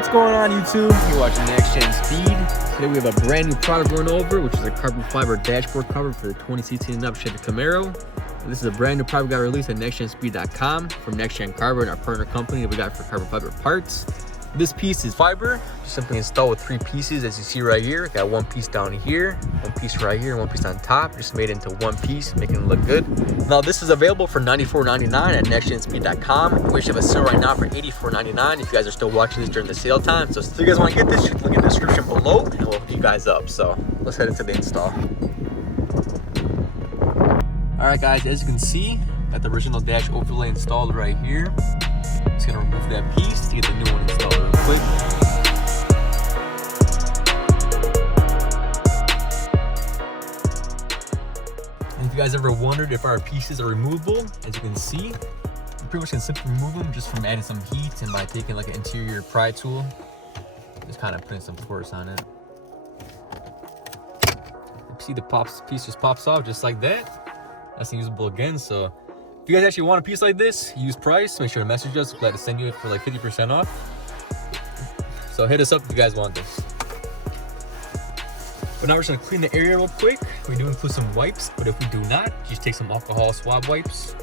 What's going on, YouTube? You're watching Next Gen Speed. Today we have a brand new product run over, which is a carbon fiber dashboard cover for the 2016 and up Chevy Camaro. This is a brand new product we got released at nextgenspeed.com from Next Gen Carbon, our partner company that we got for carbon fiber parts. This piece is fiber, just simply installed with 3 pieces, as you see right here. Got 1 piece down here, 1 piece right here, and 1 piece on top. Just made it into 1 piece, making it look good. Now this is available for $94.99 at nextgenspeed.com. We actually have a sale right now for $84.99 if you guys are still watching this during the sale time. So if you guys want to get this, you can look in the description below and we'll hook you guys up. So let's head into the install. All right guys, as you can see, got the original dash overlay installed right here. Just gonna remove that piece to get the new one installed real quick. And if you guys ever wondered if our pieces are removable, as you can see, you pretty much can simply remove them just from adding some heat and by taking like an interior pry tool, just kind of putting some force on it. You see the piece just pops off just like that. That's usable again. So if you guys actually want a piece like this, use price, make sure to message us. We're glad to send you it for like 50% off. So hit us up if you guys want this. But now we're just gonna clean the area real quick. We do include some wipes, but if we do not, just take some alcohol swab wipes.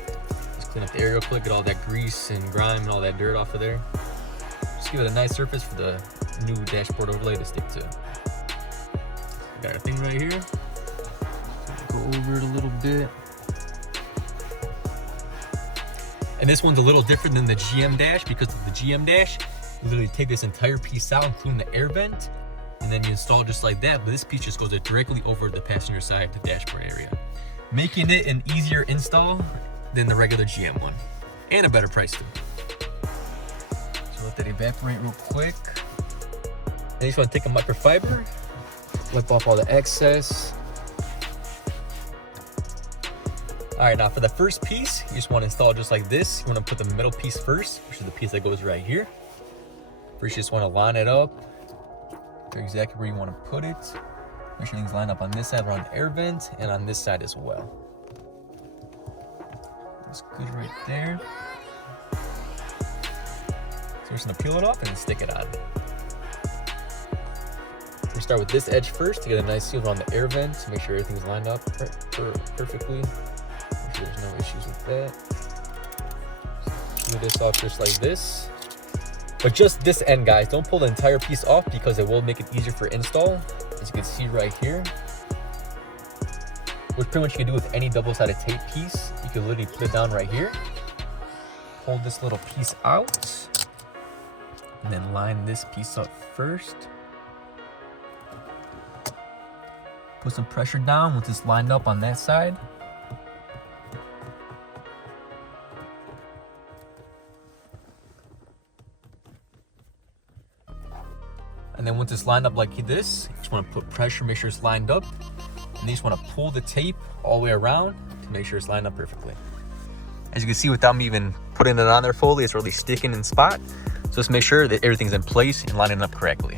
Just clean up the area real quick, get all that grease and grime and all that dirt off of there. Just give it a nice surface for the new dashboard overlay to stick to. Got our thing right here. Go over it a little bit. And this one's a little different than the GM dash because of the GM dash. You literally take this entire piece out, including the air vent, and then you install it just like that. But this piece just goes directly over the passenger side, the dashboard area, making it an easier install than the regular GM one, and a better price too. So let that evaporate real quick. Then you just want to take a microfiber, wipe off all the excess. All right, now for the first piece, you just want to install it just like this. You want to put the middle piece first, which is the piece that goes right here. First, you just want to line it up to exactly where you want to put it. Make sure things line up on this side around the air vent and on this side as well. That's good right there. So we're just going to peel it off and stick it on. We start with this edge first to get a nice seal around the air vent to make sure everything's lined up perfectly. There's no issues with that. Peel this off just like this. But just this end, guys. Don't pull the entire piece off because it will make it easier for install. As you can see right here. Which pretty much you can do with any double-sided tape piece. You can literally put it down right here. Pull this little piece out. And then line this piece up first. Put some pressure down once it's lined up on that side. And then once it's lined up like this, you just want to put pressure, make sure it's lined up. And then you just want to pull the tape all the way around to make sure it's lined up perfectly. As you can see, without me even putting it on there fully, it's really sticking in spot. So just make sure that everything's in place and lining up correctly.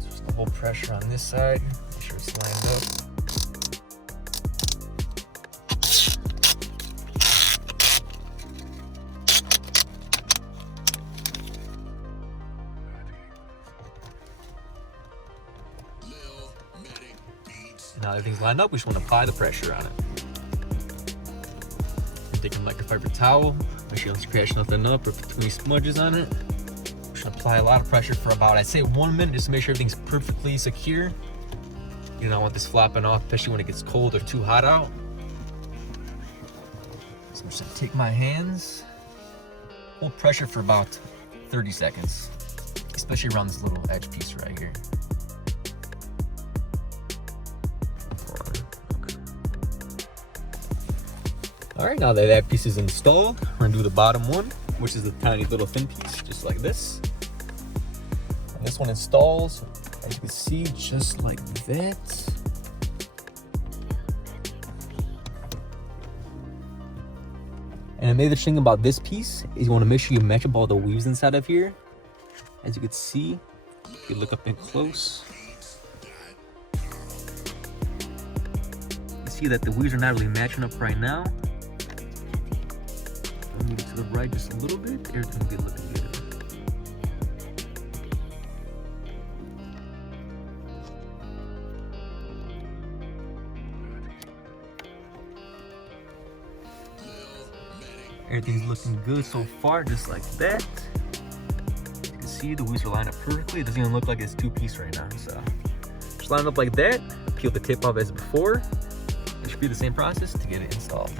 So just double pressure on this side, make sure it's lined up. Now everything's lined up, we just want to apply the pressure on it. Take a microfiber towel, make sure you don't scratch nothing up or put too many smudges on it. We should apply a lot of pressure for about, I'd say 1 minute, just to make sure everything's perfectly secure. You don't want this flopping off, especially when it gets cold or too hot out. So I'm just gonna take my hands, hold pressure for about 30 seconds, especially around this little edge piece right here. All right, now that that piece is installed, we're gonna do the bottom one, which is the tiny little thin piece, just like this. And this one installs, as you can see, just like that. And the major thing about this piece is you wanna make sure you match up all the weaves inside of here. As you can see, if you look up in close, you see that the weaves are not really matching up right now. Move it to the right just a little bit. Everything will be looking good. Everything's looking good so far, just like that. You can see the wheels are lined up perfectly. It doesn't even look like it's two-piece right now. So just line it up like that. Peel the tip off as before. It should be the same process to get it installed.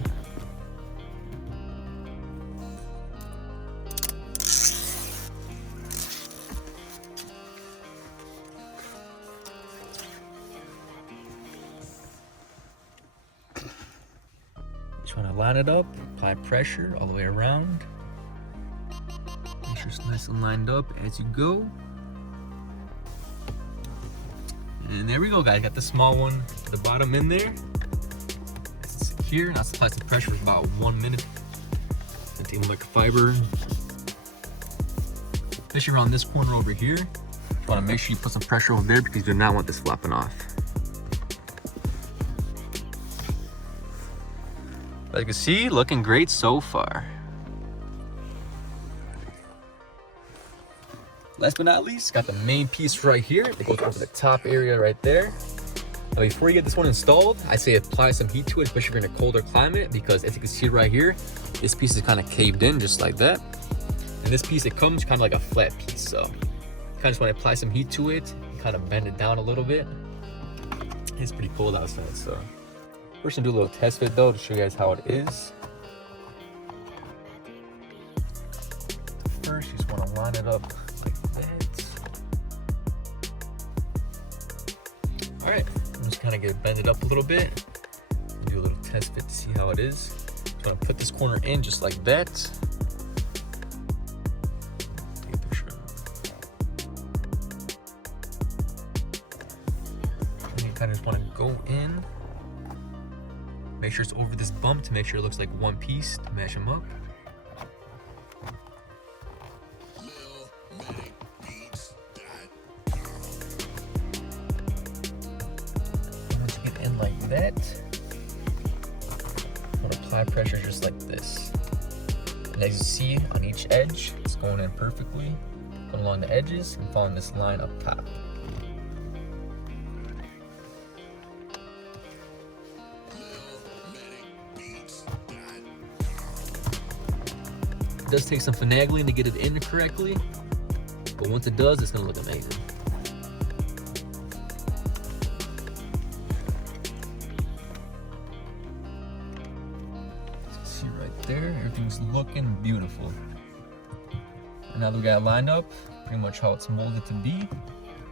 Just want to line it up, apply pressure all the way around. Make sure it's nice and lined up as you go. And there we go, guys. Got the small one at the bottom in there. It's secure. Now let's apply some pressure for about 1 minute. And take like a fiber. Especially around this corner over here. You want to make sure you put some pressure over there because you do not want this flopping off. As you can see, looking great so far. Last but not least, got the main piece right here that goes over the top area right there. Now before you get this one installed, I say apply some heat to it, especially if you're in a colder climate, because as you can see right here, this piece is kind of caved in just like that. And this piece, it comes kind of like a flat piece. So you kind of just want to apply some heat to it and kind of bend it down a little bit. It's pretty cold outside, so. We're just gonna do a little test fit though to show you guys how it is. First, you just want to line it up like that. All right, I'm just kind of get it bended up a little bit. Do a little test fit to see how it is. Just want to put this corner in just like that. Take a picture of it. And you kind of just want to go in. Make sure it's over this bump to make sure it looks like one piece to match them up. Once you get in like that, I'm gonna apply pressure just like this. And as you see on each edge, it's going in perfectly, going along the edges and following this line up top. It does take some finagling to get it in correctly, but once it does, it's gonna look amazing. See right there, everything's looking beautiful. And now that we got it lined up, pretty much how it's molded to be,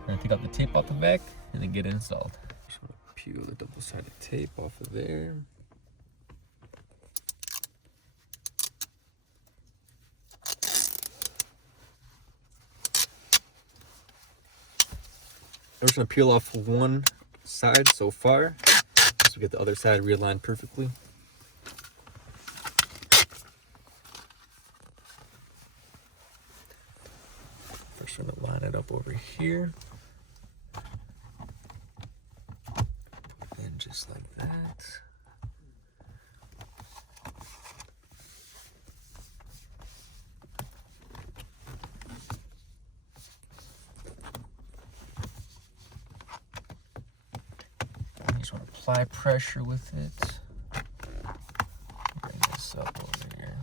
we're gonna take out the tape off the back and then get it installed. Just wanna peel the double-sided tape off of there. I'm just gonna peel off one side so far, so we get the other side realigned perfectly. First, we're gonna line it up over here, and just like that. Just want to apply pressure with it. Bring this up over here.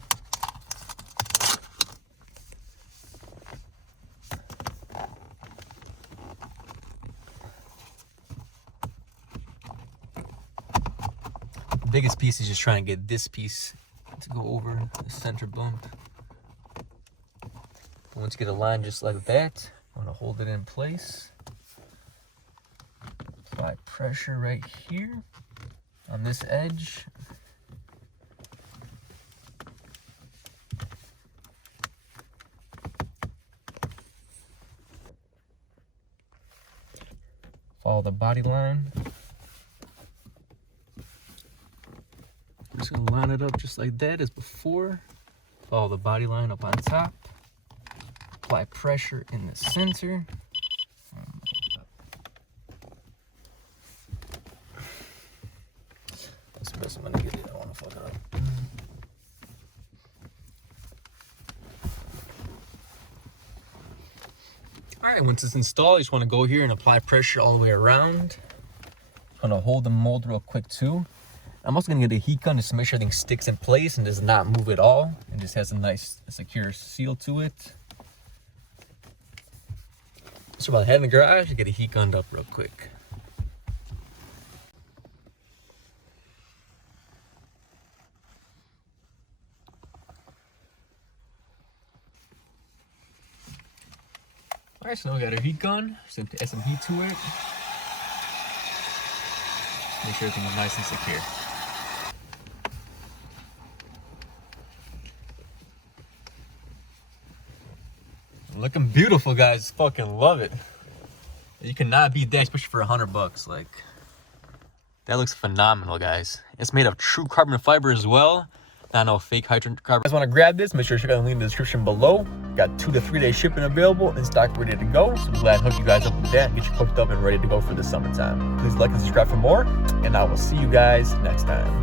The biggest piece is just trying to get this piece to go over the center bump. Once you get a line just like that, I want to hold it in place. Apply pressure right here on this edge. Follow the body line. I'm just gonna line it up just like that as before. Follow the body line up on top. Apply pressure in the center. I'm gonna get it. I don't want to fuck it up. All right, once it's installed, you just want to go here and apply pressure all the way around. I'm gonna hold the mold real quick too. I'm also gonna get a heat gun just to make sure everything sticks in place and does not move at all. And just has a nice secure seal to it. So while I head in the garage, get a heat gun up real quick. All right, so now we got our heat gun. So add some heat to it. Just make sure everything is nice and secure. Looking beautiful, guys. Fucking love it. You cannot beat that, especially for $100. Like, that looks phenomenal, guys. It's made of true carbon fiber as well. Not no fake hydrant carbon. If you guys want to grab this, make sure to check out the link in the description below. Got 2 to 3 day shipping available and stock ready to go. So I'm glad to hook you guys up with that and get you hooked up and ready to go for the summertime. Please like and subscribe for more, and I will see you guys next time.